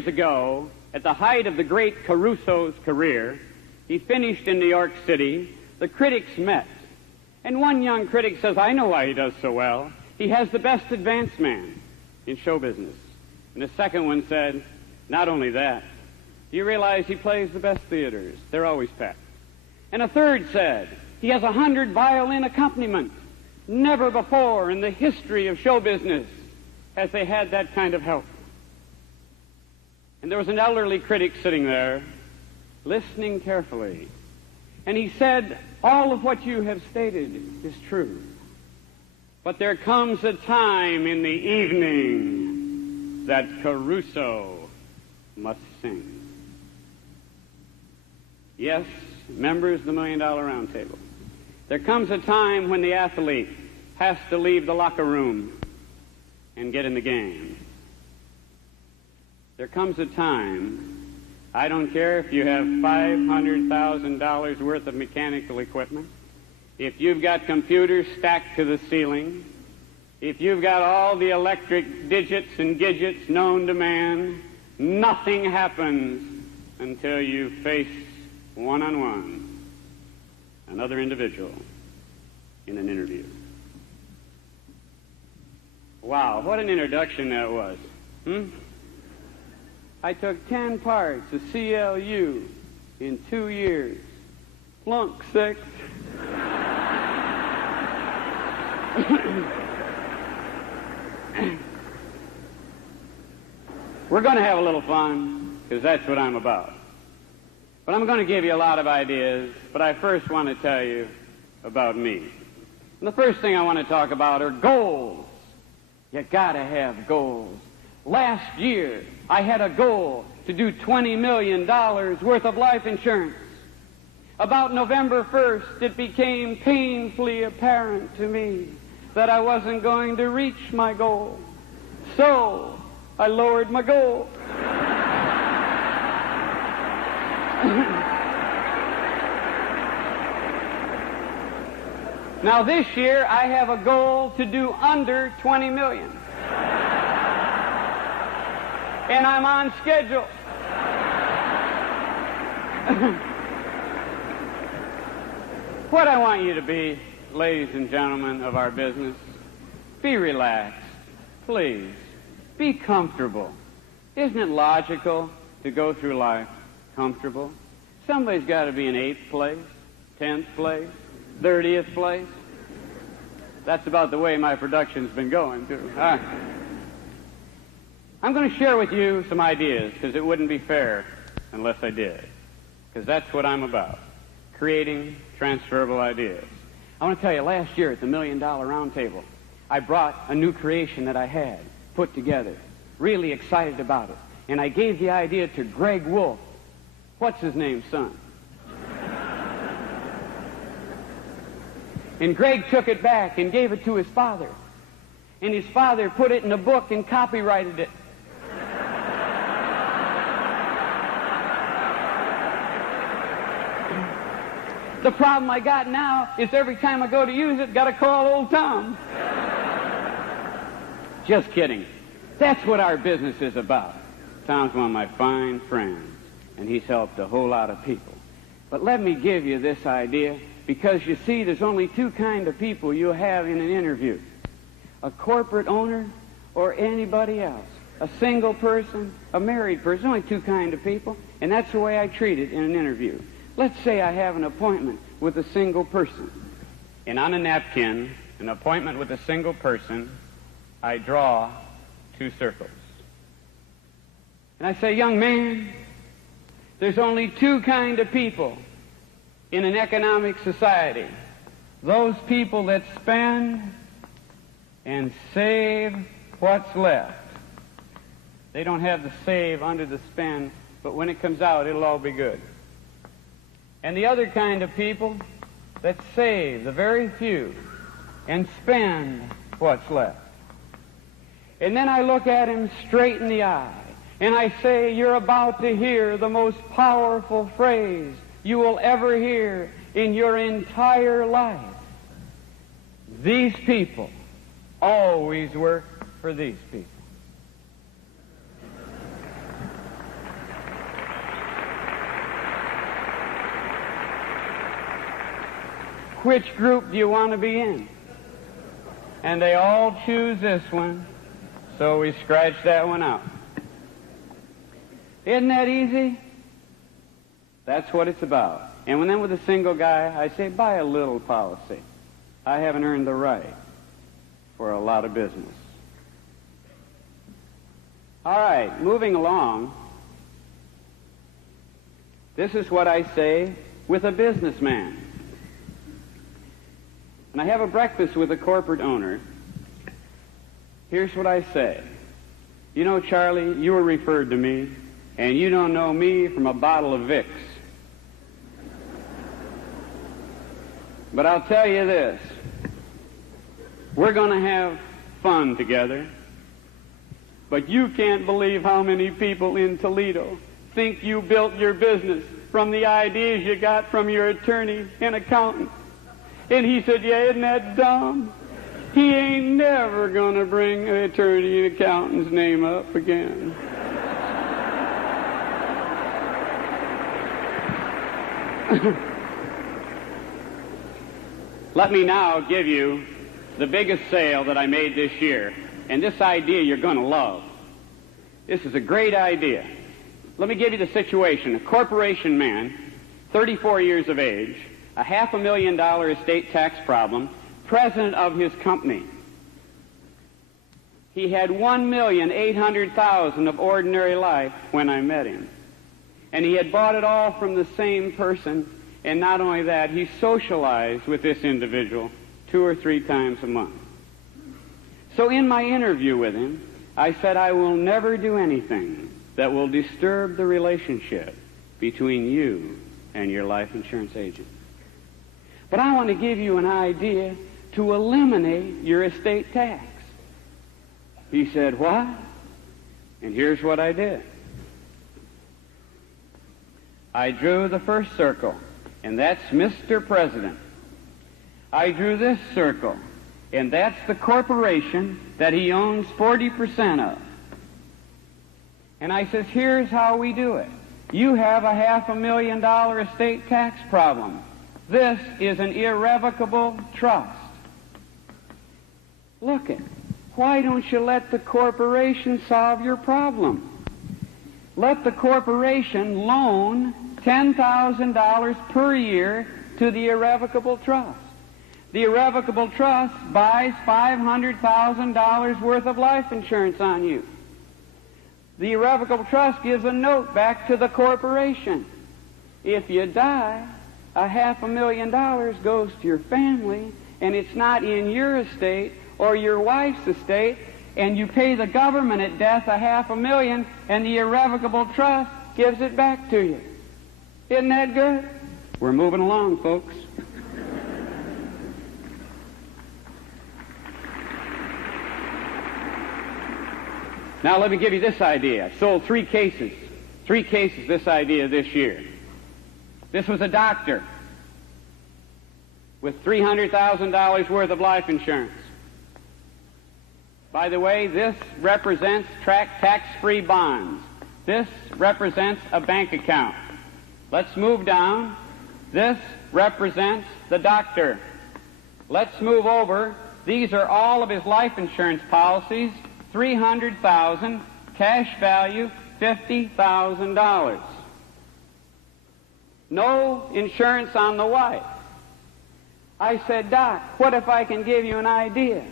years ago, at the height of the great Caruso's career, he finished in New York City. The critics met. And one young critic says, I know why he does so well. He has the best advance man in show business. And the second one said, not only that, do you realize he plays the best theaters? They're always packed. And a third said, he has 100 violin accompaniment. Never before in the history of show business has they had that kind of help. And there was an elderly critic sitting there, listening carefully. And he said, all of what you have stated is true. But there comes a time in the evening that Caruso must sing. Yes, members of the $1 Million Roundtable, there comes a time when the athlete has to leave the locker room and get in the game. There comes a time, I don't care if you have $500,000 worth of mechanical equipment, if you've got computers stacked to the ceiling, if you've got all the electric digits and gadgets known to man, nothing happens until you face one-on-one another individual in an interview. Wow, what an introduction that was. I took 10 parts of CLU in 2 years. Flunk 6. We're going to have a little fun, because that's what I'm about. But I'm going to give you a lot of ideas, but I first want to tell you about me. And the first thing I want to talk about are goals. You got to have goals. Last year, I had a goal to do $20 million worth of life insurance. About November 1st, it became painfully apparent to me that I wasn't going to reach my goal. So, I lowered my goal. Now this year, I have a goal to do under $20 million. And I'm on schedule. What I want you to be, ladies and gentlemen of our business, be relaxed, please. Be comfortable. Isn't it logical to go through life comfortable? Somebody's got to be in 8th place, 10th place, 30th place. That's about the way my production's been going, too. I'm going to share with you some ideas, because it wouldn't be fair unless I did. Because that's what I'm about, creating transferable ideas. I want to tell you, last year at the $1 Million Roundtable, I brought a new creation that I had put together. Really excited about it. And I gave the idea to Greg Wolf. What's his name, son? And Greg took it back and gave it to his father. And his father put it in a book and copyrighted it. The problem I got now is every time I go to use it, got to call old Tom. Just kidding. That's what our business is about. Tom's one of my fine friends, and he's helped a whole lot of people. But let me give you this idea, because you see, there's only two kinds of people you'll have in an interview. A corporate owner or anybody else. A single person, a married person. Only two kinds of people, and that's the way I treat it in an interview. Let's say I have an appointment with a single person. And on a napkin, an appointment with a single person, I draw 2 circles. And I say, young man, there's only 2 kinds of people in an economic society. Those people that spend and save what's left. They don't have the save under the spend, but when it comes out, it'll all be good. And the other kind of people that save, the very few, and spend what's left. And then I look at him straight in the eye, and I say, you're about to hear the most powerful phrase you will ever hear in your entire life. These people always work for these people. which group do you want to be in? And they all choose this one, so we scratch that one out. Isn't that easy? That's what it's about. And then with a single guy, I say, buy a little policy. I haven't earned the right for a lot of business. All right, moving along. This is what I say with a businessman. When I have a breakfast with a corporate owner, here's what I say. You know, Charlie, you were referred to me, and you don't know me from a bottle of Vicks. But I'll tell you this. We're going to have fun together. But you can't believe how many people in Toledo think you built your business from the ideas you got from your attorney and accountant. And he said, yeah, isn't that dumb? He ain't never going to bring an attorney and accountant's name up again. Let me now give you the biggest sale that I made this year. And this idea you're going to love. This is a great idea. Let me give you the situation. A corporation man, 34 years of age, a $500,000 estate tax problem, president of his company. He had $1,800,000 of ordinary life when I met him. And he had bought it all from the same person. And not only that, he socialized with this individual 2 or 3 times a month. So in my interview with him, I said, I will never do anything that will disturb the relationship between you and your life insurance agent. But I want to give you an idea to eliminate your estate tax. He said, what? And here's what I did. I drew the first circle, and that's Mr. President. I drew this circle, and that's the corporation that he owns 40% of. And I says, here's how we do it. You have a $500,000 estate tax problem. This is an irrevocable trust. Look it. Why don't you let the corporation solve your problem? Let the corporation loan $10,000 per year to the irrevocable trust. The irrevocable trust buys $500,000 worth of life insurance on you. The irrevocable trust gives a note back to the corporation. If you die, a $500,000 goes to your family, and it's not in your estate or your wife's estate, and you pay the government at death a $500,000, and the irrevocable trust gives it back to you. Isn't that good? We're moving along, folks. Now let me give you this idea. I sold 3 cases this idea this year. This was a doctor with $300,000 worth of life insurance. By the way, this represents tax-free bonds. This represents a bank account. Let's move down. This represents the doctor. Let's move over. These are all of his life insurance policies. $300,000, cash value $50,000. No insurance on the wife. I said, Doc, what if I can give you an idea?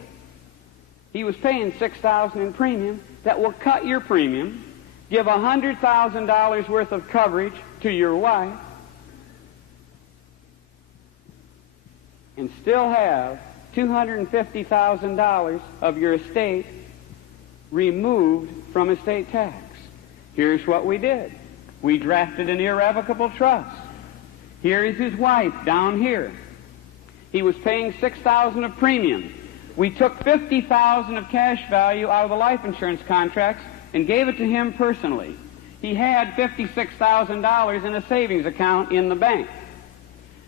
He was paying $6,000 in premium. That will cut your premium, give $100,000 worth of coverage to your wife, and still have $250,000 of your estate removed from estate tax. Here's what we did. We drafted an irrevocable trust. Here is his wife down here. He was paying $6,000 of premium. We took $50,000 of cash value out of the life insurance contracts and gave it to him personally. He had $56,000 in a savings account in the bank.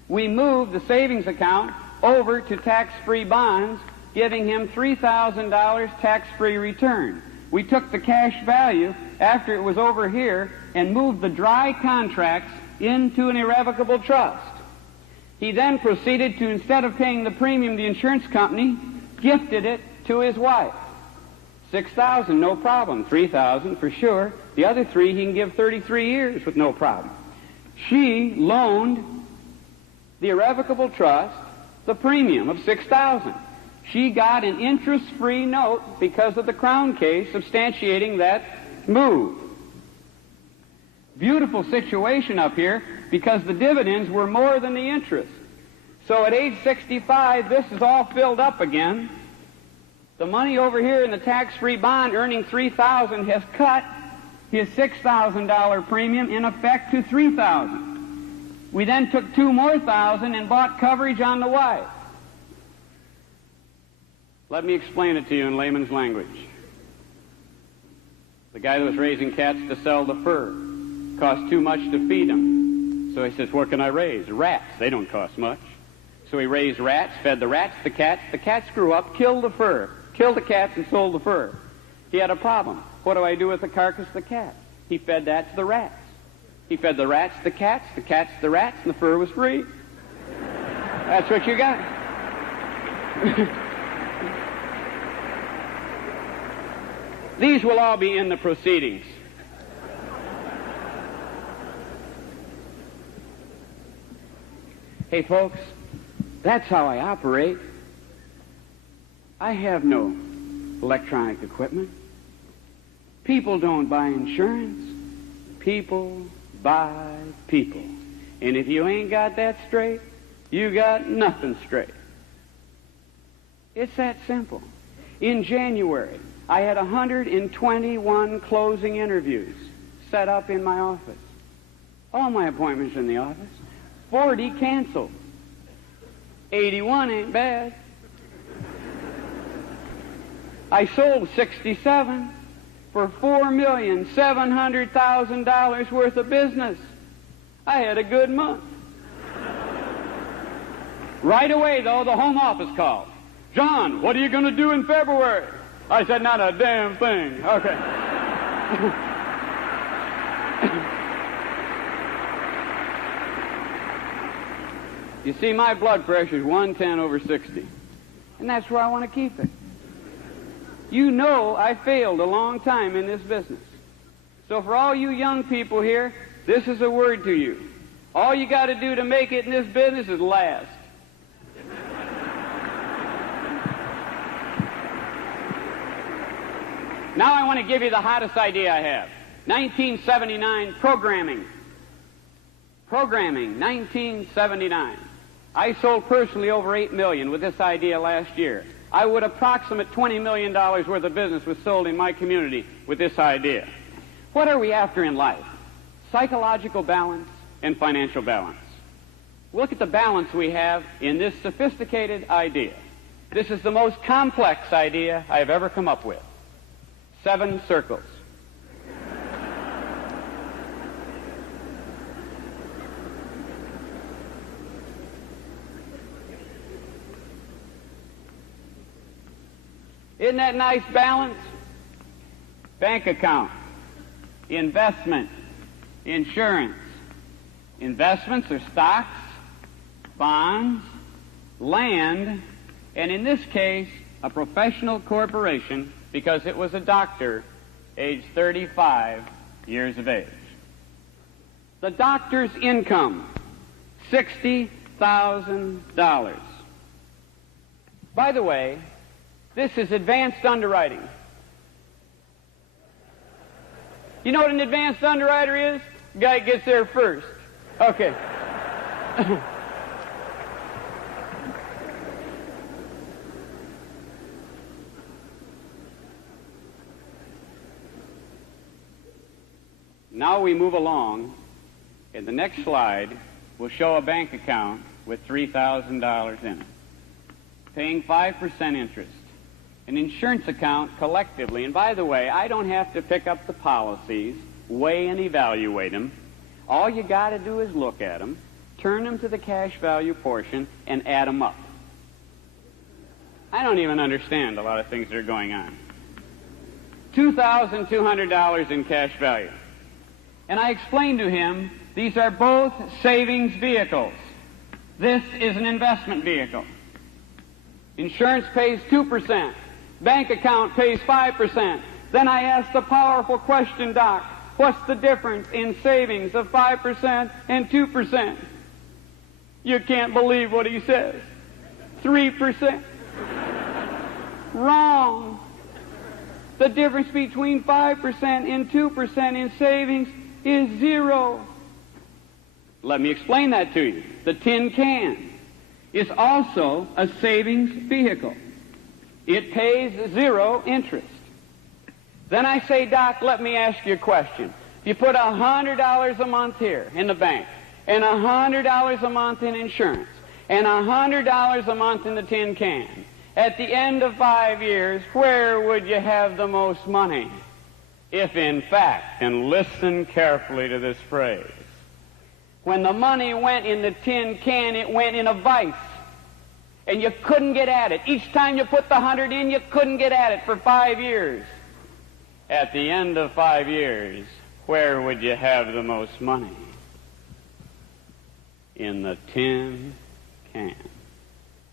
We moved the savings account over to tax-free bonds, giving him $3,000 tax-free return. We took the cash value after it was over here and moved the dry contracts into an irrevocable trust. He then proceeded to, instead of paying the premium, the insurance company gifted it to his wife. $6,000, no problem. $3,000 for sure. The other $3,000 he can give 33 years with no problem. She loaned the irrevocable trust the premium of $6,000. She got an interest-free note because of the Crown case substantiating that move. Beautiful situation up here because the dividends were more than the interest. So at age 65, this is all filled up again. The money over here in the tax-free bond earning $3,000 has cut his $6,000 premium in effect to $3,000. We then took $2 more and bought coverage on the wife. Let me explain it to you in layman's language. The guy that was raising cats to sell the fur cost too much to feed them. So he says, what can I raise? Rats. They don't cost much. So he raised rats, fed the rats the cats. The cats grew up, killed the fur, killed the cats and sold the fur. He had a problem. What do I do with the carcass of the cat? He fed that to the rats. He fed the rats the cats the rats, and the fur was free. That's what you got. These will all be in the proceedings. Hey, folks, that's how I operate. I have no electronic equipment. People don't buy insurance. People buy people. And if you ain't got that straight, you got nothing straight. It's that simple. In January, I had 121 closing interviews set up in my office. All my appointments in the office. 40 canceled. 81 ain't bad. I sold 67 for $4,700,000 worth of business. I had a good month. Right away, though, the home office called. John, what are you going to do in February? I said, not a damn thing. Okay. You see, my blood pressure is 110/60. And that's where I want to keep it. You know I failed a long time in this business. So for all you young people here, this is a word to you. All you got to do to make it in this business is last. Now I want to give you the hottest idea I have. 1979 programming. Programming, 1979. I sold personally over $8 million with this idea last year. I would approximate $20 million worth of business was sold in my community with this idea. What are we after in life? Psychological balance and financial balance. Look at the balance we have in this sophisticated idea. This is the most complex idea I have ever come up with. 7 circles. Isn't that nice balance? Bank account, investment, insurance. Investments are stocks, bonds, land, and in this case, a professional corporation because it was a doctor, age 35 years of age. The doctor's income, $60,000. By the way, this is advanced underwriting. You know what an advanced underwriter is? The guy gets there first. Okay. Now we move along, and the next slide will show a bank account with $3,000 in it, paying 5% interest. An insurance account collectively, and by the way, I don't have to pick up the policies, weigh and evaluate them. All you got to do is look at them, turn them to the cash value portion, and add them up. I don't even understand a lot of things that are going on. $2,200 in cash value. And I explained to him, these are both savings vehicles. This is an investment vehicle. Insurance pays 2%. Bank account pays 5%. Then I ask the powerful question, Doc, what's the difference in savings of 5% and 2%? You can't believe what he says. 3%. Wrong. The difference between 5% and 2% in savings is 0. Let me explain that to you. The tin can is also a savings vehicle. It pays 0 interest. Then I say, Doc, let me ask you a question. If you put $100 a month here in the bank, and $100 a month in insurance, and $100 a month in the tin can, at the end of 5 years, where would you have the most money? If in fact, and listen carefully to this phrase, when the money went in the tin can, it went in a vice. And you couldn't get at it. Each time you put the 100 in, you couldn't get at it for 5 years. At the end of 5 years, where would you have the most money? In the tin can.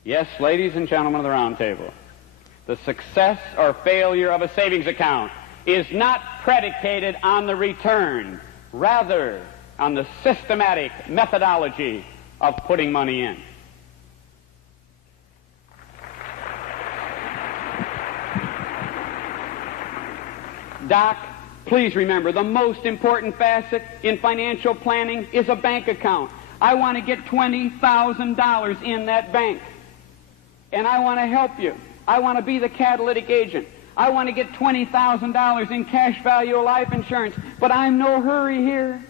Yes, ladies and gentlemen of the round table, the success or failure of a savings account is not predicated on the return, rather on the systematic methodology of putting money in. Doc, please remember, the most important facet in financial planning is a bank account. I want to get $20,000 in that bank. And I want to help you. I want to be the catalytic agent. I want to get $20,000 in cash value life insurance, but I'm no hurry here.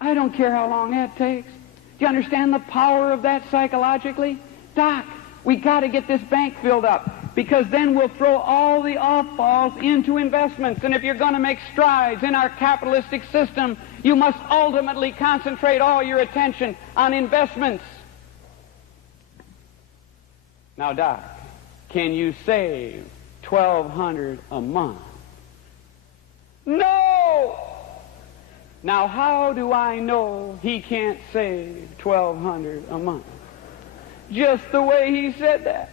I don't care how long that takes. Do you understand the power of that psychologically? Doc, we got to get this bank filled up, because then we'll throw all the off-balls into investments. And if you're going to make strides in our capitalistic system, you must ultimately concentrate all your attention on investments. Now, Doc, can you save $1,200 a month? No! Now, how do I know he can't save $1,200 a month? Just the way he said that.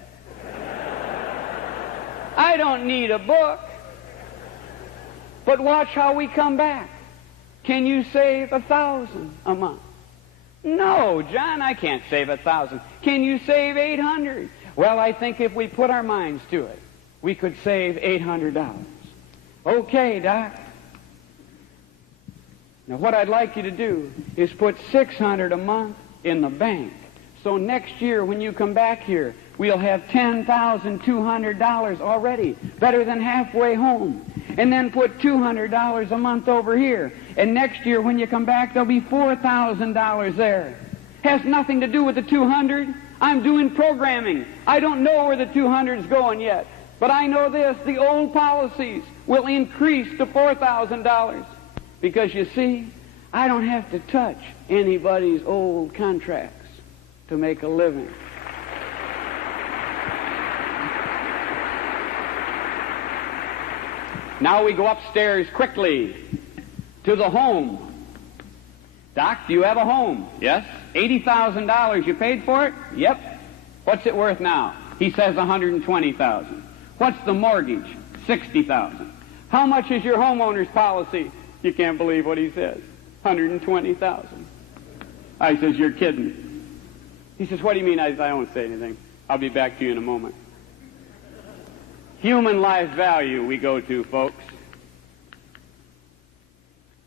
I don't need a book. But watch how we come back. Can you save $1,000 a month? No, John, I can't save $1,000. Can you save $800? Well, I think if we put our minds to it, we could save $800. Okay, Doc. Now, what I'd like you to do is put $600 a month in the bank. So next year, when you come back here, we'll have $10,200 already, better than halfway home. And then put $200 a month over here. And next year, when you come back, there'll be $4,000 there. Has nothing to do with the 200. I'm doing programming. I don't know where the 200 is going yet. But I know this, the old policies will increase to $4,000. Because, you see, I don't have to touch anybody's old contracts to make a living. Now we go upstairs quickly to the home. Doc, do you have a home? Yes. $80,000. You paid for it? Yep. What's it worth now? He says $120,000. What's the mortgage? $60,000. How much is your homeowner's policy? You can't believe what he says. $120,000. I says, you're kidding. He says, what do you mean? I won't say anything. I'll be back to you in a moment. Human life value we go to, folks.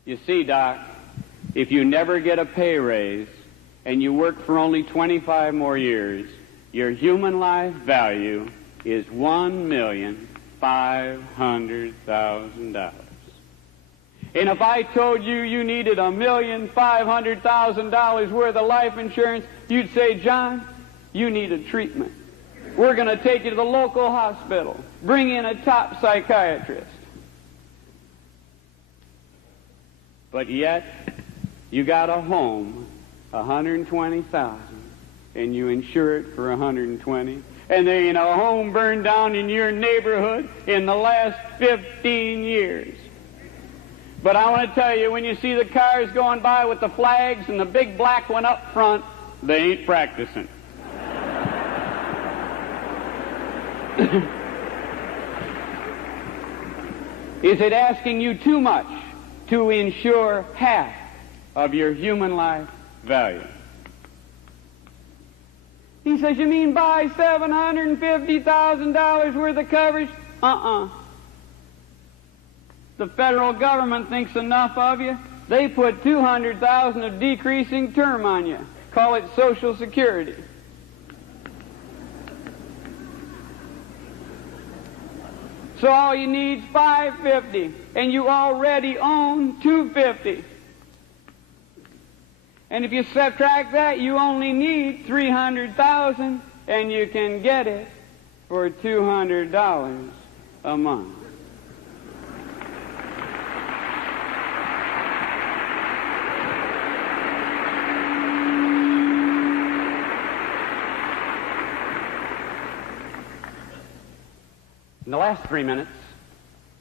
You see, Doc, if you never get a pay raise and you work for only 25 more years, your human life value is $1,500,000. And if I told you you needed $1,500,000 worth of life insurance, you'd say, John, you need a treatment. We're going to take you to the local hospital. Bring in a top psychiatrist. But yet, you got a home, $120,000, and you insure it for $120,000, and there ain't a home burned down in your neighborhood in the last 15 years. But I want to tell you, when you see the cars going by with the flags and the big black one up front, they ain't practicing. Is it asking you too much to insure half of your human life value? He says, you mean buy $750,000 worth of coverage? The federal government thinks enough of you. They put $200,000 of decreasing term on you. Call it Social Security. So all you need is $550, and you already own $250. And if you subtract that, you only need $300,000, and you can get it for $200 a month. In the last 3 minutes,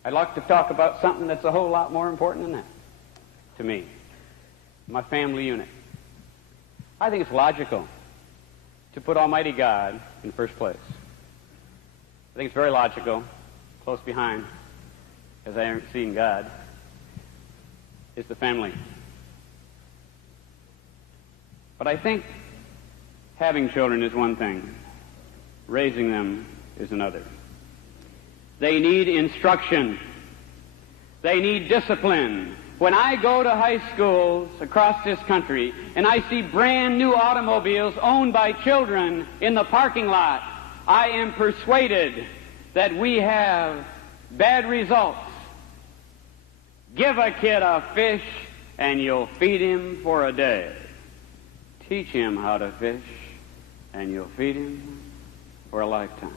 I'd like to talk about something that's a whole lot more important than that to me, my family unit. I think it's logical to put Almighty God in first place. I think it's very logical. Close behind, as I haven't seen God, is the family. But I think having children is one thing. Raising them is another. They need instruction. They need discipline. When I go to high schools across this country and I see brand new automobiles owned by children in the parking lot, I am persuaded that we have bad results. Give a kid a fish and you'll feed him for a day. Teach him how to fish and you'll feed him for a lifetime.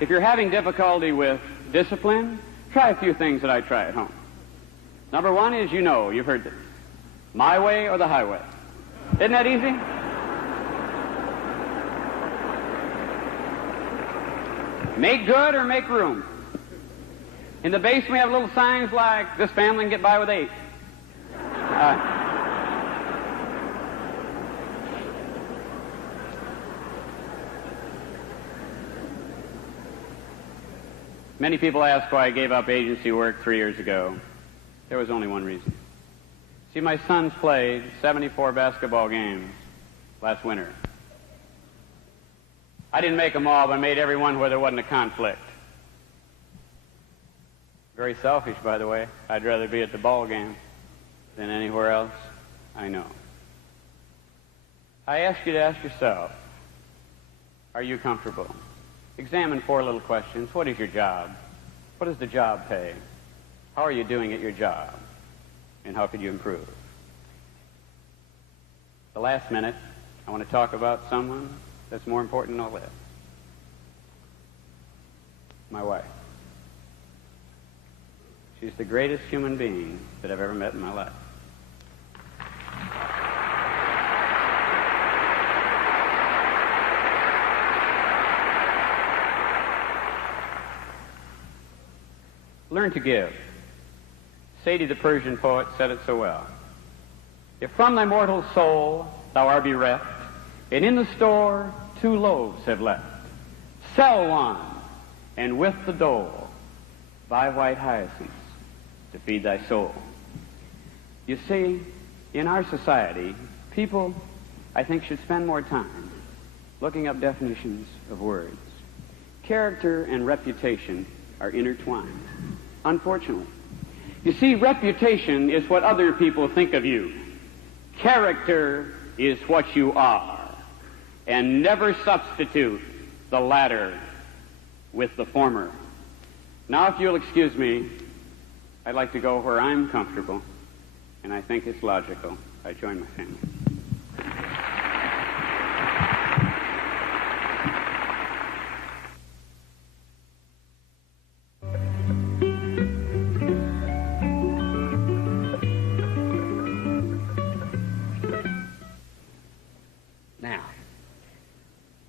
If you're having difficulty with discipline, try a few things that I try at home. Number one is, you've heard this. My way or the highway. Isn't that easy? Make good or make room. In the basement we have little signs like, this family can get by with 8. Many people ask why I gave up agency work 3 years ago. There was only one reason. See, my sons played 74 basketball games last winter. I didn't make them all, but I made every one where there wasn't a conflict. Very selfish, by the way. I'd rather be at the ball game than anywhere else I know. I ask you to ask yourself, are you comfortable? Examine 4 little questions. What is your job? What does the job pay? How are you doing at your job? And how could you improve? The last minute, I want to talk about someone that's more important than all that. My wife. She's the greatest human being that I've ever met in my life. Learn to give. Sadi, the Persian poet, said it so well. If from thy mortal soul thou art bereft, and in the store 2 loaves have left, sell one, and with the dole buy white hyacinths to feed thy soul. You see, in our society, people, I think, should spend more time looking up definitions of words. Character and reputation are intertwined, unfortunately. You see, reputation is what other people think of you. Character is what you are. And never substitute the latter with the former. Now, if you'll excuse me, I'd like to go where I'm comfortable, and I think it's logical. I join my family.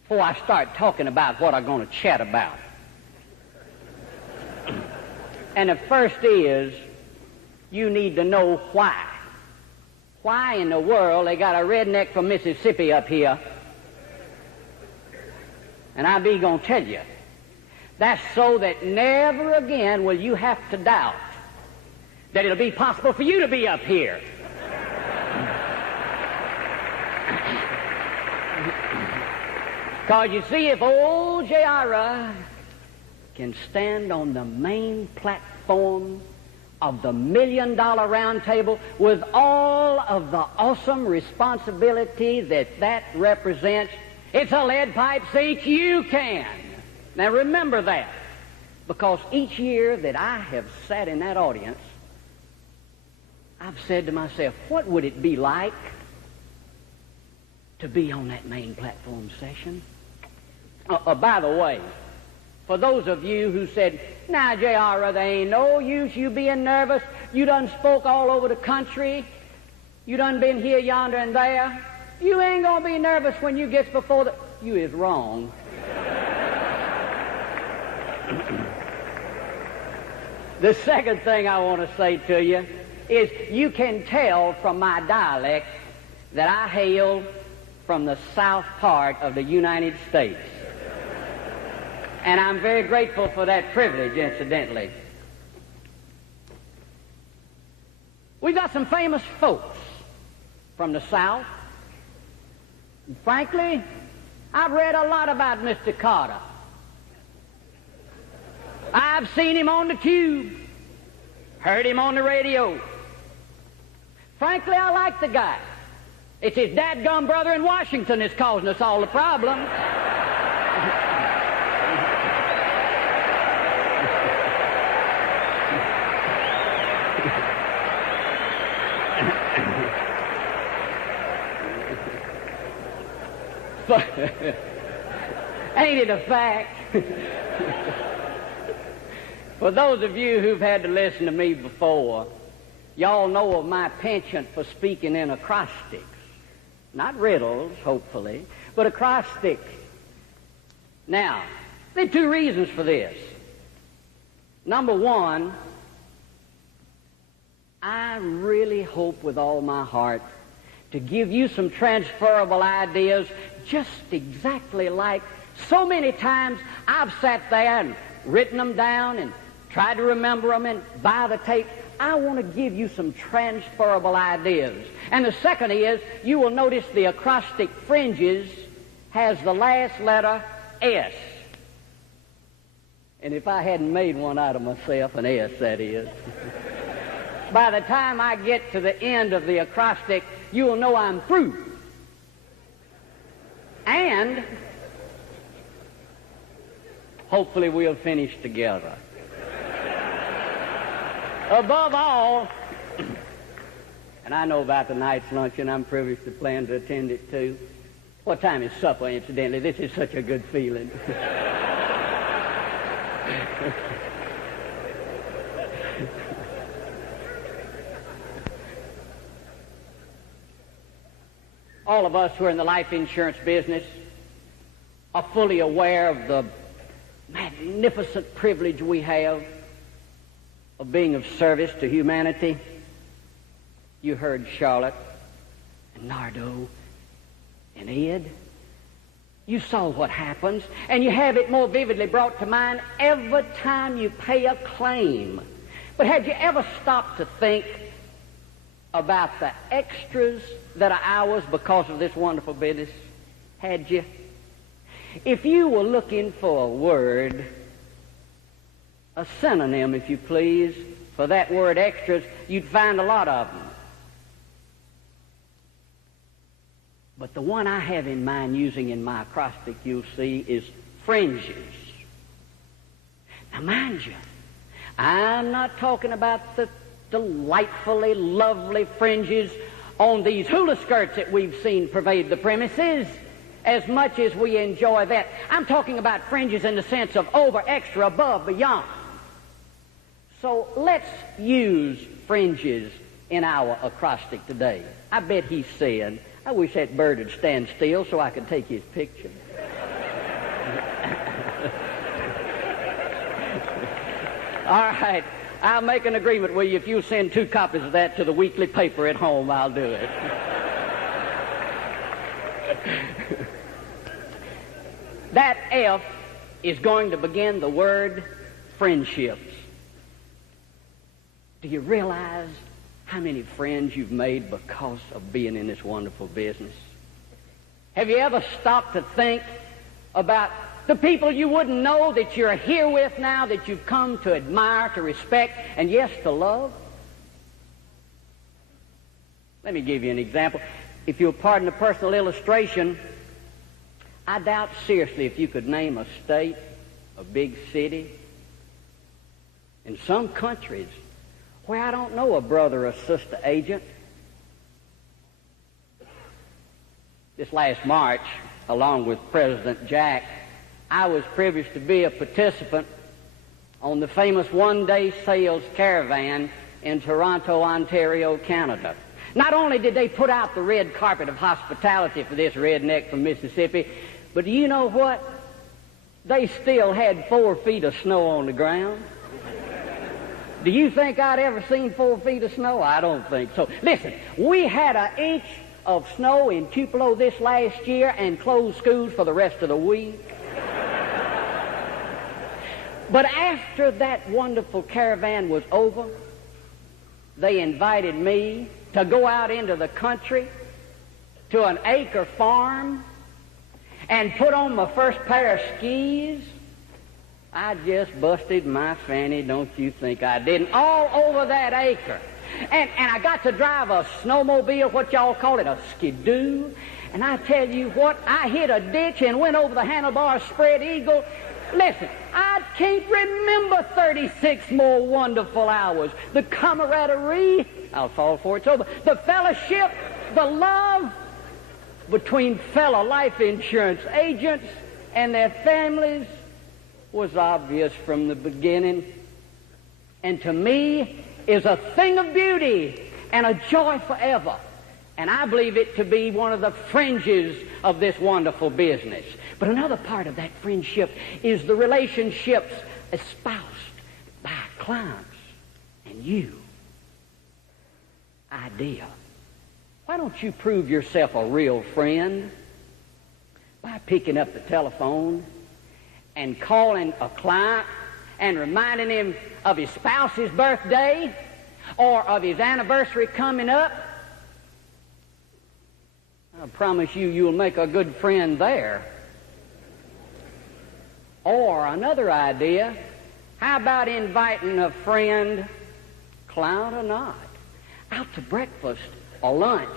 Before I start talking about what I'm going to chat about, And the first is, you need to know why. Why in the world they got a redneck from Mississippi up here? And I be gonna tell you. That's so that never again will you have to doubt that it'll be possible for you to be up here. Because you see, if old J.R. can stand on the main platform of the $1 Million Round Table with all of the awesome responsibility that represents, it's a lead pipe sink you can. Now remember that, because each year that I have sat in that audience, I've said to myself, what would it be like to be on that main platform session? By the way, for those of you who said, now, J.R., there ain't no use you being nervous. You done spoke all over the country. You done been here, yonder, and there. You ain't going to be nervous when you gets before the... You is wrong. The second thing I want to say to you is you can tell from my dialect that I hail from the south part of the United States. And I'm very grateful for that privilege, incidentally. We've got some famous folks from the South. And frankly, I've read a lot about Mr. Carter. I've seen him on the tube, heard him on the radio. Frankly, I like the guy. It's his dadgum brother in Washington that's causing us all the problem. Ain't it a fact? For those of you who've had to listen to me before, y'all know of my penchant for speaking in acrostics. Not riddles, hopefully, but acrostics. Now, there are two reasons for this. Number one, I really hope with all my heart to give you some transferable ideas, just exactly like so many times I've sat there and written them down and tried to remember them and buy the tape. I want to give you some transferable ideas. And the second is, you will notice the acrostic fringes has the last letter S. And if I hadn't made one out of myself, an S that is, by the time I get to the end of the acrostic, you will know I'm through. And hopefully we'll finish together. Above all, and I know about tonight's luncheon, I'm privileged to plan to attend it too. What time is supper, incidentally? This is such a good feeling. All of us who are in the life insurance business are fully aware of the magnificent privilege we have of being of service to humanity. You heard Charlotte and Nardo and Ed. You saw what happens, and you have it more vividly brought to mind every time you pay a claim. But had you ever stopped to think about the extras that are ours because of this wonderful business? Had you? If you were looking for a word, a synonym, if you please, for that word extras, you'd find a lot of them. But the one I have in mind using in my acrostic, you'll see, is fringes. Now, mind you, I'm not talking about the delightfully lovely fringes on these hula skirts that we've seen pervade the premises, as much as we enjoy that. I'm talking about fringes in the sense of over, extra, above, beyond. So let's use fringes in our acrostic today. I bet he's saying, I wish that bird would stand still so I could take his picture. All right. I'll make an agreement with you. If you'll send 2 copies of that to the weekly paper at home, I'll do it. That F is going to begin the word friendships. Do you realize how many friends you've made because of being in this wonderful business? Have you ever stopped to think about the people you wouldn't know that you're here with now, that you've come to admire, to respect, and yes, to love? Let me give you an example. If you'll pardon the personal illustration, I doubt seriously if you could name a state, a big city, in some countries where I don't know a brother or sister agent. This last March, along with President Jack, I was privileged to be a participant on the famous one-day sales caravan in Toronto, Ontario, Canada. Not only did they put out the red carpet of hospitality for this redneck from Mississippi, but do you know what? They still had 4 feet of snow on the ground. Do you think I'd ever seen 4 feet of snow? I don't think so. Listen, we had an inch of snow in Tupelo this last year and closed schools for the rest of the week. But after that wonderful caravan was over, they invited me to go out into the country to an acre farm and put on my first pair of skis. I just busted my fanny, don't you think I didn't, all over that acre. And I got to drive a snowmobile, what y'all call it, a skidoo. And I tell you what, I hit a ditch and went over the handlebars spread eagle. Listen, I can't remember 36 more wonderful hours. The camaraderie, I'll fall for it, it's over. The fellowship, the love between fellow life insurance agents and their families was obvious from the beginning. And to me, is a thing of beauty and a joy forever. And I believe it to be one of the fringes of this wonderful business. But another part of that friendship is the relationships espoused by clients and you. Idea. Why don't you prove yourself a real friend by picking up the telephone and calling a client and reminding him of his spouse's birthday or of his anniversary coming up? I promise you, you'll make a good friend there. Or another idea, how about inviting a friend, client or not, out to breakfast or lunch?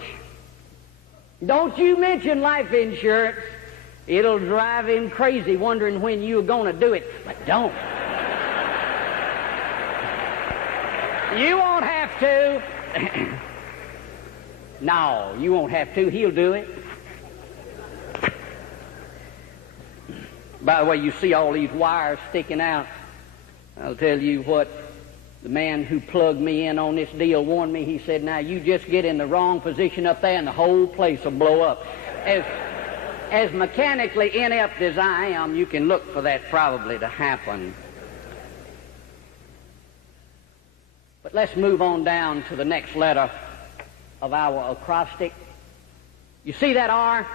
Don't you mention life insurance. It'll drive him crazy wondering when you're going to do it. But don't. You won't have to. No, you won't have to. He'll do it. By the way, you see all these wires sticking out. I'll tell you what, the man who plugged me in on this deal warned me. He said, now you just get in the wrong position up there and the whole place will blow up. As mechanically inept as I am, you can look for that probably to happen. But let's move on down to the next letter of our acrostic. You see that R?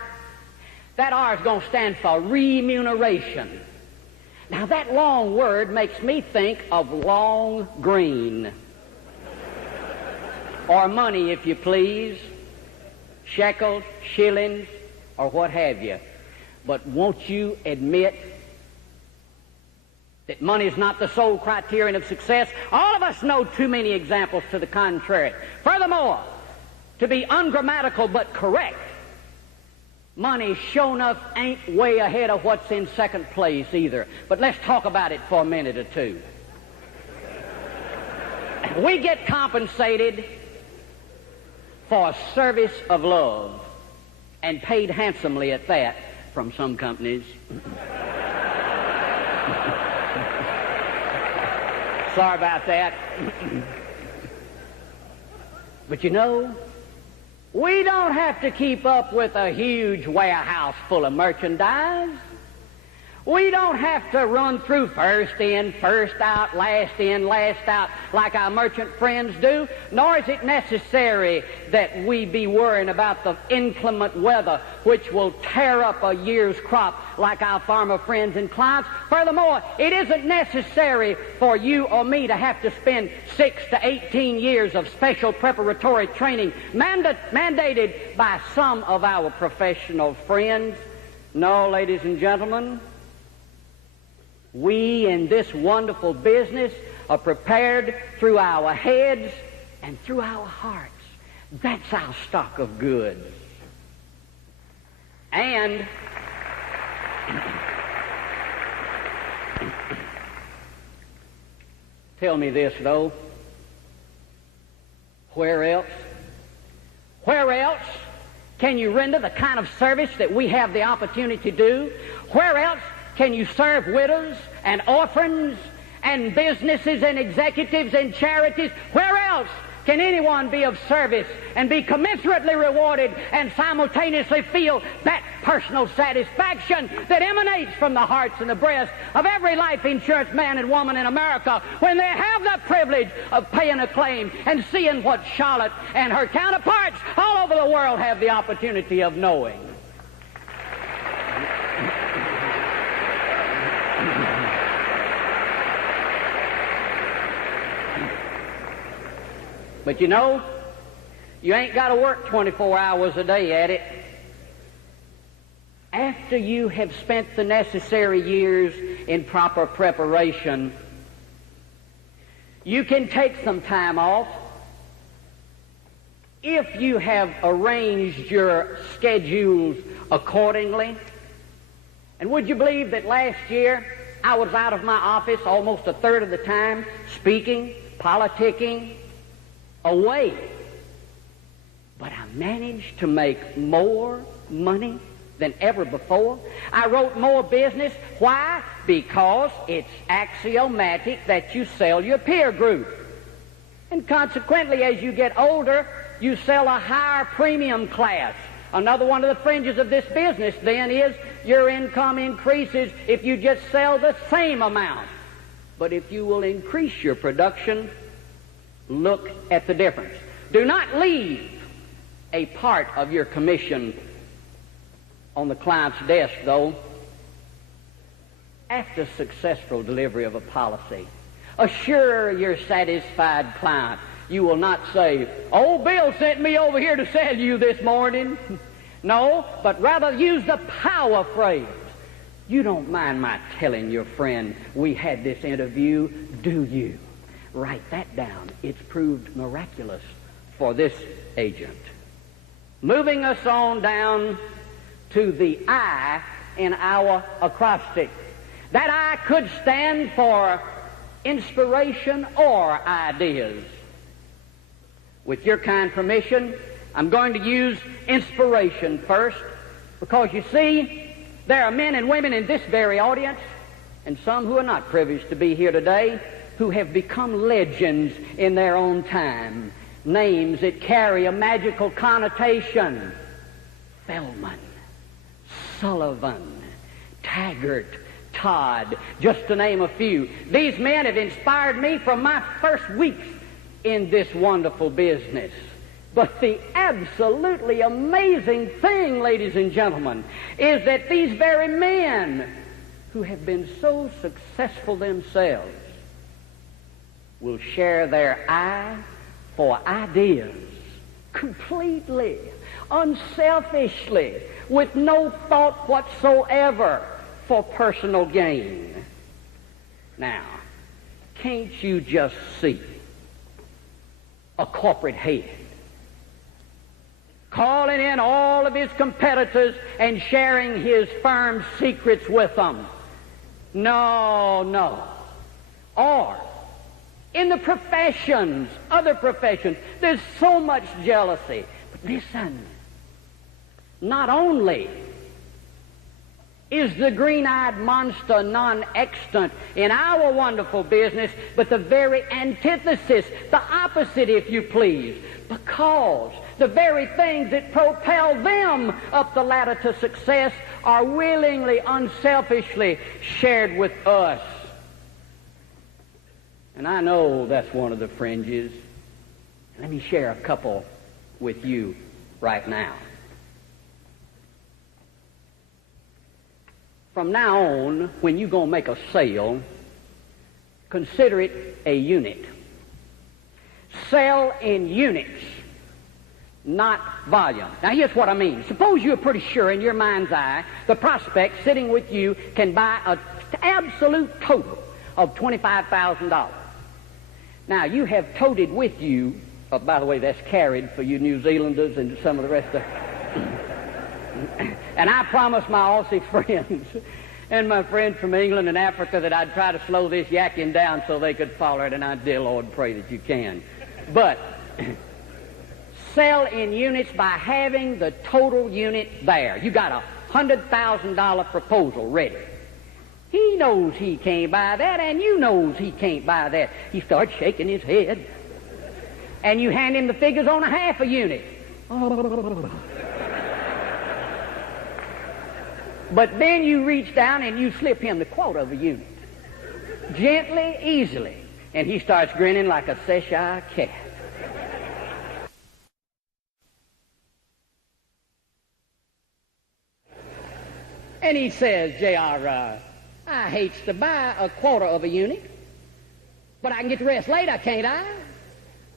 That R is going to stand for remuneration. Now that long word makes me think of long green. Or money, if you please. Shekels, shillings, or what have you. But won't you admit that money is not the sole criterion of success? All of us know too many examples to the contrary. Furthermore, to be ungrammatical but correct, money sure enough ain't way ahead of what's in second place either. But let's talk about it for a minute or two. We get compensated for a service of love, and paid handsomely at that from some companies. Sorry about that. But you know, we don't have to keep up with a huge warehouse full of merchandise. We don't have to run through first in, first out, last in, last out like our merchant friends do, nor is it necessary that we be worrying about the inclement weather which will tear up a year's crop like our farmer friends and clients. Furthermore, it isn't necessary for you or me to have to spend 6 to 18 years of special preparatory training mandated by some of our professional friends. No, ladies and gentlemen, we in this wonderful business are prepared through our heads and through our hearts. That's our stock of goods. And tell me this, though. Where else? Where else can you render the kind of service that we have the opportunity to do? Where else can you serve widows and orphans and businesses and executives and charities? Where else can anyone be of service and be commensurately rewarded and simultaneously feel that personal satisfaction that emanates from the hearts and the breast of every life insurance man and woman in America when they have the privilege of paying a claim and seeing what Charlotte and her counterparts all over the world have the opportunity of knowing? But you know, you ain't got to work 24 hours a day at it. After you have spent the necessary years in proper preparation, you can take some time off if you have arranged your schedules accordingly. And would you believe that last year I was out of my office almost a third of the time, speaking, politicking, away. But I managed to make more money than ever before. I wrote more business. Why? Because it's axiomatic that you sell your peer group. And consequently, as you get older, you sell a higher premium class. Another one of the fringes of this business, then, is your income increases if you just sell the same amount. But if you will increase your production, look at the difference. Do not leave a part of your commission on the client's desk, though. After successful delivery of a policy, assure your satisfied client. You will not say, "Old Bill sent me over here to sell you this morning." No, but rather use the power phrase. "You don't mind my telling your friend we had this interview, do you?" Write that down. It's proved miraculous for this agent. Moving us on down to the I in our acrostic. That I could stand for inspiration or ideas. With your kind permission, I'm going to use inspiration first, because you see, there are men and women in this very audience, and some who are not privileged to be here today, who have become legends in their own time. Names that carry a magical connotation. Feldman, Sullivan, Taggart, Todd, just to name a few. These men have inspired me from my first weeks in this wonderful business. But the absolutely amazing thing, ladies and gentlemen, is that these very men who have been so successful themselves will share their eye for ideas completely, unselfishly, with no thought whatsoever for personal gain. Now, can't you just see a corporate head calling in all of his competitors and sharing his firm's secrets with them? No. Or in the professions, other professions, there's so much jealousy. But listen, not only is the green-eyed monster non-extant in our wonderful business, but the very antithesis, the opposite, if you please, because the very things that propel them up the ladder to success are willingly, unselfishly shared with us. And I know that's one of the fringes. Let me share a couple with you right now. From now on, when you're going to make a sale, consider it a unit. Sell in units, not volume. Now here's what I mean. Suppose you're pretty sure in your mind's eye the prospect sitting with you can buy an absolute total of $25,000. Now you have toted with you, by the way, that's carried for you New Zealanders and some of the rest of and I promised my Aussie friends and my friends from England and Africa that I'd try to slow this yakking down so they could follow it, and I did, Lord, pray that you can. But sell in units by having the total unit there. You got a $100,000 proposal ready. He knows he can't buy that, and you knows he can't buy that. He starts shaking his head. And you hand him the figures on a half a unit. But then you reach down and you slip him the quarter of a unit. Gently, easily. And he starts grinning like a Cheshire cat. And he says, J.R., I hates to buy a quarter of a unit, but I can get the rest later, can't I?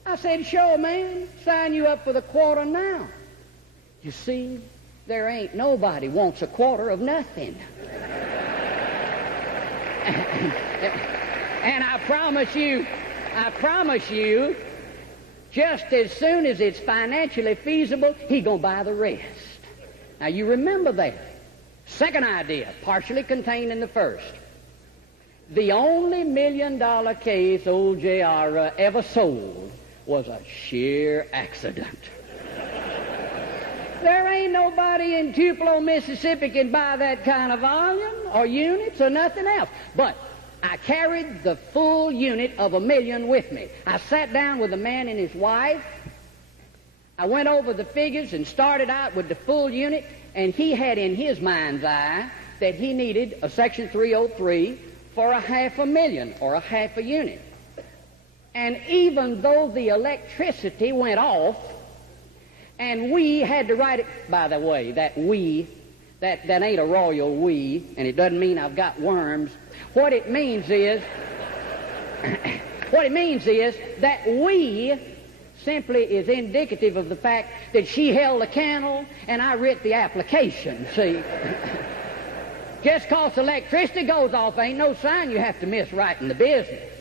I said, sure, man. Sign you up for the quarter now. You see, there ain't nobody wants a quarter of nothing. And I promise you, just as soon as it's financially feasible, he gonna buy the rest. Now you remember that. Second idea, partially contained in the first. The only $1 million case old J.R. ever sold was a sheer accident. There ain't nobody in Tupelo, Mississippi can buy that kind of volume or units or nothing else. But I carried the full unit of $1 million with me. I sat down with the man and his wife. I went over the figures and started out with the full unit, and he had in his mind's eye that he needed a Section 303 for a $500,000 or a half a unit. And even though the electricity went off, and we had to write it, by the way, that we, that ain't a royal we, and it doesn't mean I've got worms. What it means is that we simply is indicative of the fact that she held the candle and I writ the application, see. Just 'cause electricity goes off ain't no sign you have to miss writing the business.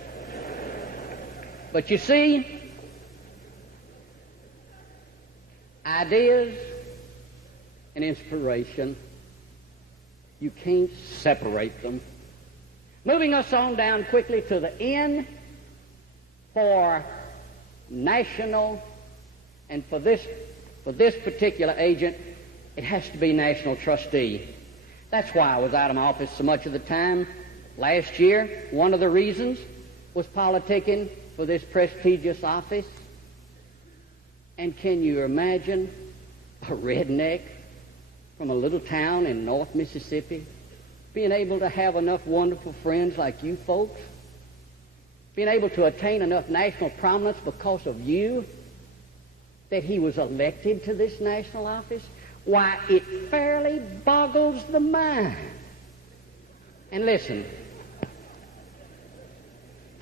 But you see, ideas and inspiration, you can't separate them. Moving us on down quickly to the N for national, and for this particular agent, it has to be national trustee. That's why I was out of my office so much of the time last year. One of the reasons was politicking for this prestigious office. And can you imagine a redneck from a little town in North Mississippi being able to have enough wonderful friends like you folks? Being able to attain enough national prominence because of you, that he was elected to this national office? Why, it fairly boggles the mind. And listen,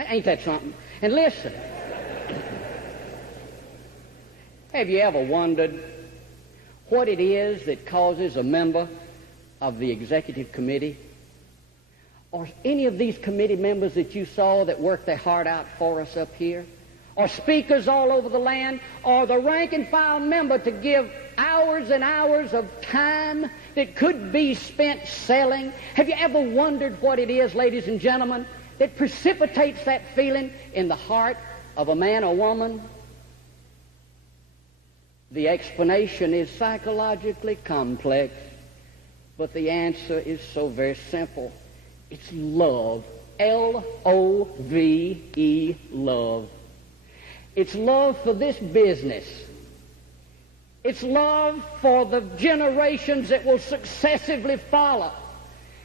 ain't that something? And listen, have you ever wondered what it is that causes a member of the executive committee, or any of these committee members that you saw that worked their heart out for us up here, or speakers all over the land, or the rank and file member to give hours and hours of time that could be spent selling? Have you ever wondered what it is, ladies and gentlemen, that precipitates that feeling in the heart of a man or woman? The explanation is psychologically complex, but the answer is so very simple. It's love. L-O-V-E, love. It's love for this business. It's love for the generations that will successively follow.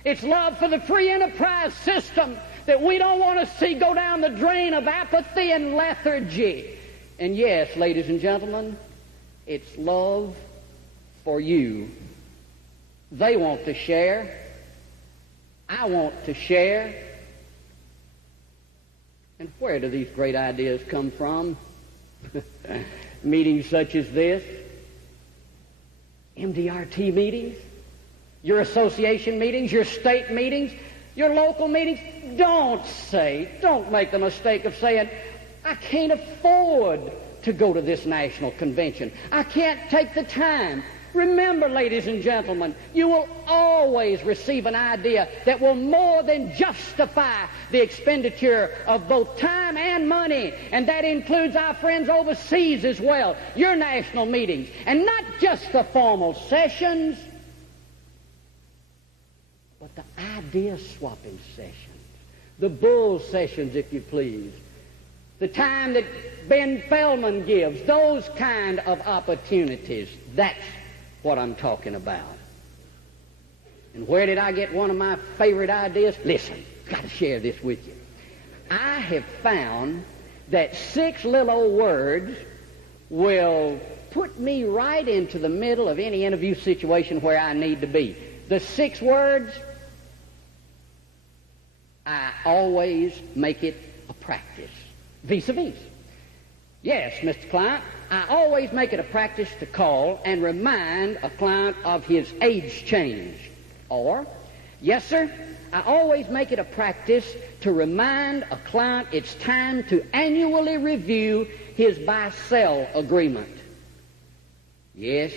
It's love for the free enterprise system that we don't want to see go down the drain of apathy and lethargy. And yes, ladies and gentlemen, it's love for you. They want to share. I want to share. And where do these great ideas come from? Meetings such as this, MDRT meetings, your association meetings, your state meetings, your local meetings. Don't make the mistake of saying, I can't afford to go to this national convention. I can't take the time. Remember, ladies and gentlemen, you will always receive an idea that will more than justify the expenditure of both time and money, and that includes our friends overseas as well, your national meetings, and not just the formal sessions, but the idea-swapping sessions, the bull sessions, if you please, the time that Ben Feldman gives, those kind of opportunities. That's what I'm talking about. And where did I get one of my favorite ideas? Listen, I've got to share this with you. I have found that 6 little old words will put me right into the middle of any interview situation where I need to be. The 6 words, I always make it a practice. Vis-a-vis. Yes, Mr. Client, I always make it a practice to call and remind a client of his age change. Or, yes, sir, I always make it a practice to remind a client it's time to annually review his buy-sell agreement. Yes,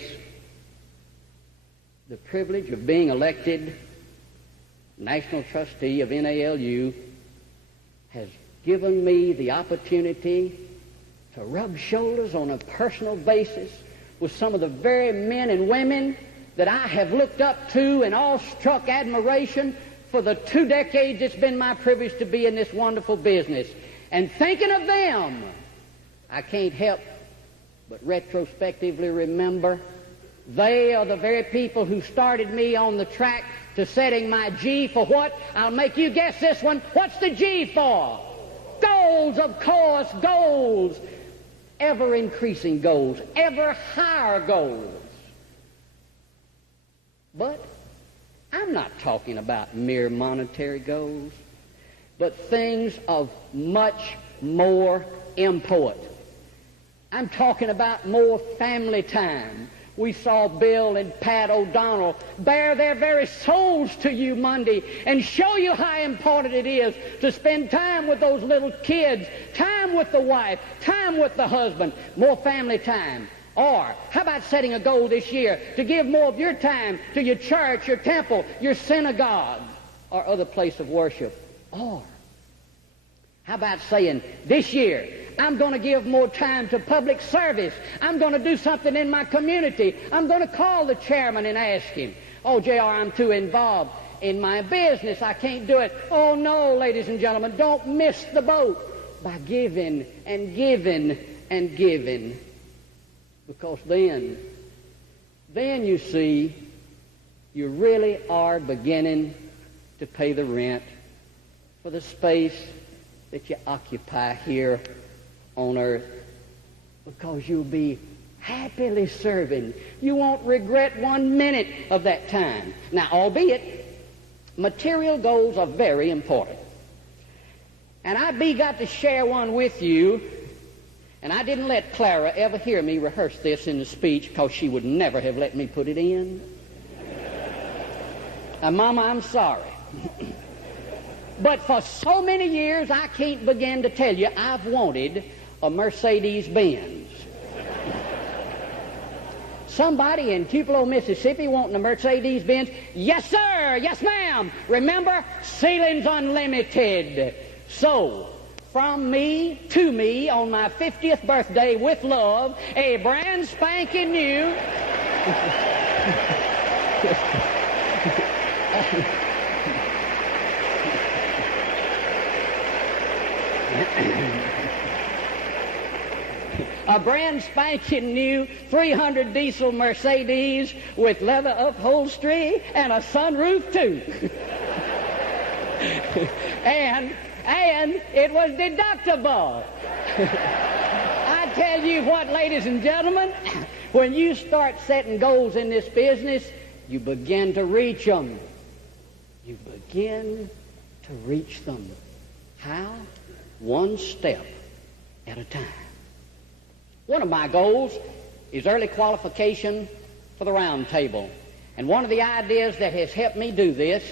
the privilege of being elected National Trustee of NALU has given me the opportunity to rub shoulders on a personal basis with some of the very men and women that I have looked up to in awestruck admiration for the 2 decades it's been my privilege to be in this wonderful business. And thinking of them, I can't help but retrospectively remember they are the very people who started me on the track to setting my G for what? I'll make you guess this one. What's the G for? Goals, of course, goals. Ever-increasing goals, ever higher goals. But I'm not talking about mere monetary goals, but things of much more import. I'm talking about more family time. We saw Bill and Pat O'Donnell bare their very souls to you Monday and show you how important it is to spend time with those little kids, time with the wife, time with the husband, more family time. Or how about setting a goal this year to give more of your time to your church, your temple, your synagogue, or other place of worship? Or how about saying, this year, I'm going to give more time to public service. I'm going to do something in my community. I'm going to call the chairman and ask him, oh, JR, I'm too involved in my business. I can't do it. Oh, no, ladies and gentlemen, don't miss the boat by giving and giving and giving. Because then you see, you really are beginning to pay the rent for the space that you occupy here on earth, because you'll be happily serving. You won't regret 1 minute of that time. Now, albeit, material goals are very important. And I got to share one with you, and I didn't let Clara ever hear me rehearse this in the speech, because she would never have let me put it in. Now, Mama, I'm sorry. But for so many years, I can't begin to tell you, I've wanted a Mercedes-Benz. Somebody in Tupelo, Mississippi wanting a Mercedes-Benz? Yes, sir. Yes, ma'am. Remember, ceilings unlimited. So, from me to me on my 50th birthday with love, a brand spanking new... a brand spanking new 300 diesel Mercedes with leather upholstery and a sunroof too. and it was deductible. I tell you what, ladies and gentlemen, when you start setting goals in this business, you begin to reach them. You begin to reach them. How? One step at a time. One of my goals is early qualification for the round table. And one of the ideas that has helped me do this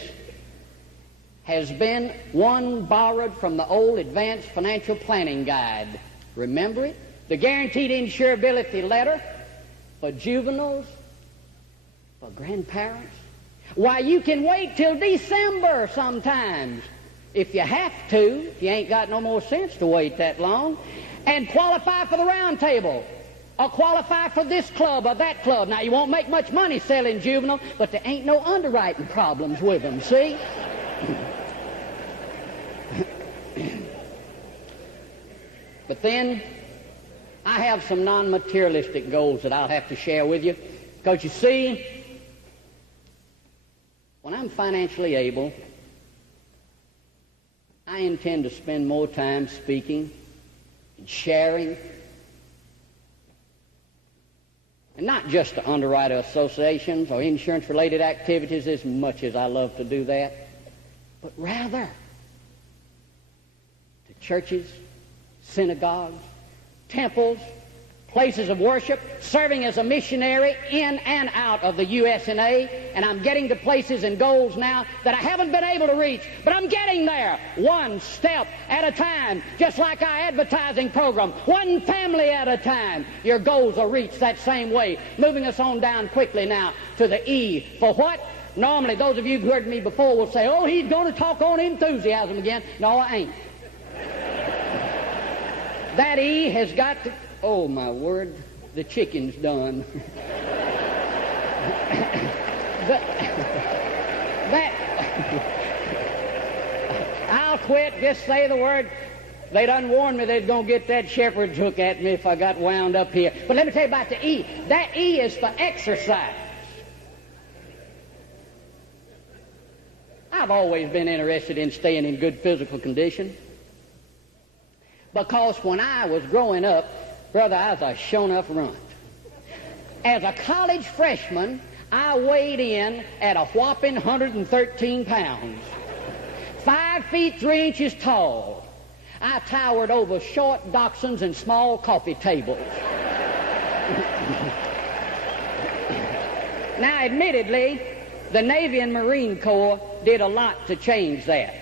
has been one borrowed from the old Advanced Financial Planning Guide. Remember it? The guaranteed insurability letter for juveniles, for grandparents. Why, you can wait till December sometimes if you have to, if you ain't got no more sense to wait that long, and qualify for the round table, or qualify for this club or that club. Now, you won't make much money selling juvenile, but there ain't no underwriting problems with them, see? But then, I have some non-materialistic goals that I'll have to share with you. Because you see, when I'm financially able, I intend to spend more time speaking and sharing, and not just to underwriter associations or insurance-related activities, as much as I love to do that, but rather to churches, synagogues, temples, places of worship, serving as a missionary in and out of the USA, and I'm getting to places and goals now that I haven't been able to reach, but I'm getting there one step at a time, just like our advertising program, one family at a time. Your goals are reached that same way. Moving us on down quickly now to the E for what? Normally, those of you who heard me before will say, oh, he's going to talk on enthusiasm again. No, I ain't. That E has got to... Oh, my word, the chicken's done. I'll quit, just say the word. They done warned me they'd gonna get that shepherd's hook at me if I got wound up here. But let me tell you about the E. That E is for exercise. I've always been interested in staying in good physical condition. Because when I was growing up, brother, I was a sure-enough runt. As a college freshman, I weighed in at a whopping 113 pounds. 5 feet 3 inches tall. I towered over short dachshunds and small coffee tables. Now, admittedly, the Navy and Marine Corps did a lot to change that.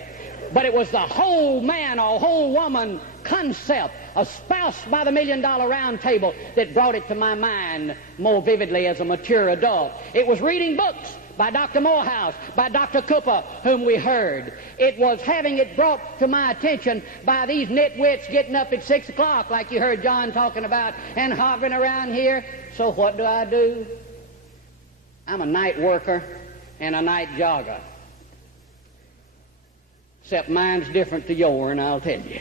But it was the whole man or whole woman concept espoused by the $1 Million Round Table that brought it to my mind more vividly as a mature adult. It was reading books by Dr. Morehouse, by Dr. Cooper, whom we heard. It was having it brought to my attention by these nitwits getting up at 6 o'clock, like you heard John talking about, and hovering around here. So what do? I'm a night worker and a night jogger. Except mine's different to yours, I'll tell you.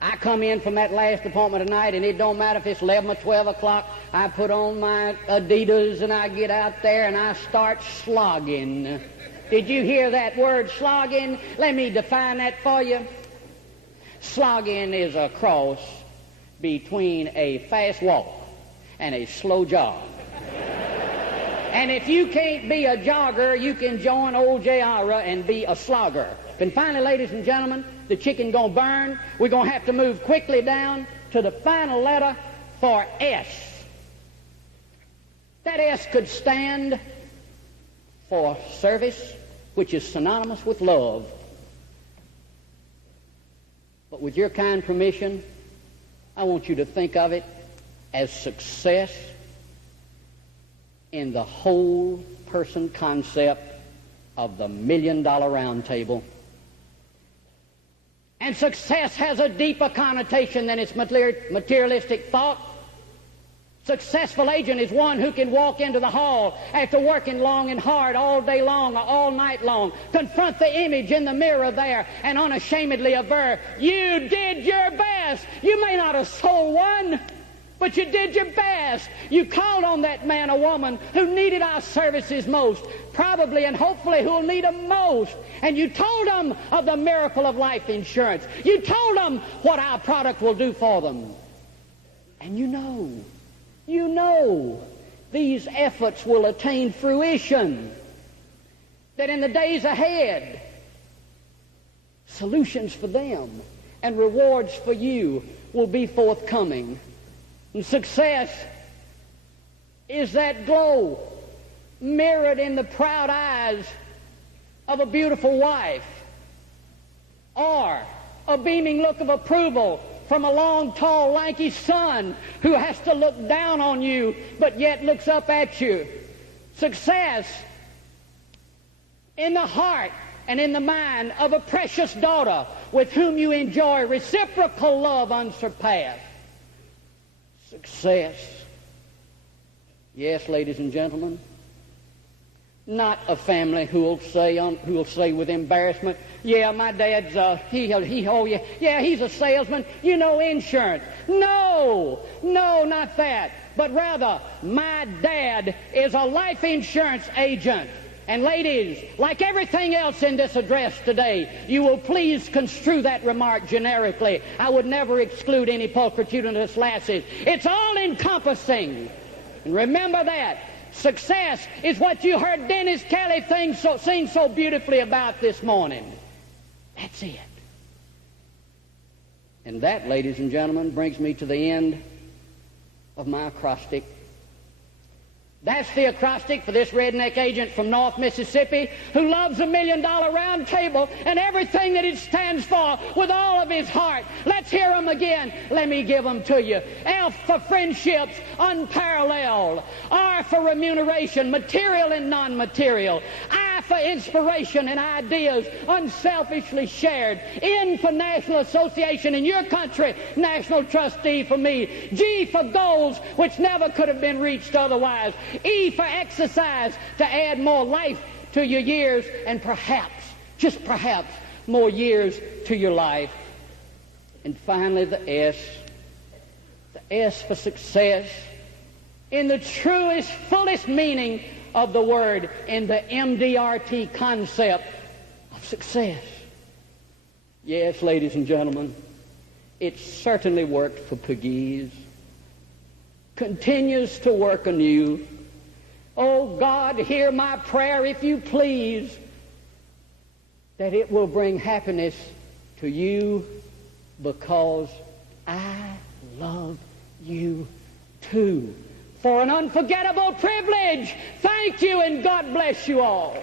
I come in from that last appointment tonight, and it don't matter if it's 11 or 12 o'clock. I put on my Adidas, and I get out there, and I start slogging. Did you hear that word, slogging? Let me define that for you. Slogging is a cross between a fast walk and a slow jog. And if you can't be a jogger, you can join old J.R. and be a slogger. And finally, ladies and gentlemen, the chicken gonna burn. We're gonna have to move quickly down to the final letter for S. That S could stand for service, which is synonymous with love. But with your kind permission, I want you to think of it as success in the whole person concept of the $1 Million Round Table. And success has a deeper connotation than its materialistic thought. Successful agent is one who can walk into the hall after working long and hard all day long or all night long, confront the image in the mirror there, and unashamedly aver, you did your best. You may not have sold one, But you did your best. You called on that man or woman who needed our services most, probably and hopefully who will need them most. And you told them of the miracle of life insurance. You told them what our product will do for them. And you know, these efforts will attain fruition. That in the days ahead, solutions for them and rewards for you will be forthcoming. And success is that glow mirrored in the proud eyes of a beautiful wife, or a beaming look of approval from a long, tall, lanky son who has to look down on you but yet looks up at you. Success in the heart and in the mind of a precious daughter with whom you enjoy reciprocal love unsurpassed. Success. Yes, ladies and gentlemen, not a family who will say with embarrassment, yeah, my dad's he's a salesman, insurance. No, not that. But rather, my dad is a life insurance agent. And ladies, like everything else in this address today, you will please construe that remark generically. I would never exclude any pulchritudinous lasses. It's all-encompassing. And remember that. Success is what you heard Dennis Kelly sing so beautifully about this morning. That's it. And that, ladies and gentlemen, brings me to the end of my acrostic. That's the acrostic for this redneck agent from North Mississippi who loves $1 million round table and everything that it stands for with all of his heart. Let's hear them again. Let me give them to you. F for friendships, unparalleled. R for remuneration, material and non-material. I for inspiration and ideas, unselfishly shared. N for national association in your country, national trustee for me. G for goals which never could have been reached otherwise. E for exercise, to add more life to your years and perhaps, just perhaps, more years to your life. And finally, the S. The S for success in the truest, fullest meaning of the word, in the MDRT concept of success. Yes, ladies and gentlemen, it certainly worked for Pegues. Continues to work anew. Oh God, hear my prayer, if you please, that it will bring happiness to you because I love you too. For an unforgettable privilege, thank you and God bless you all.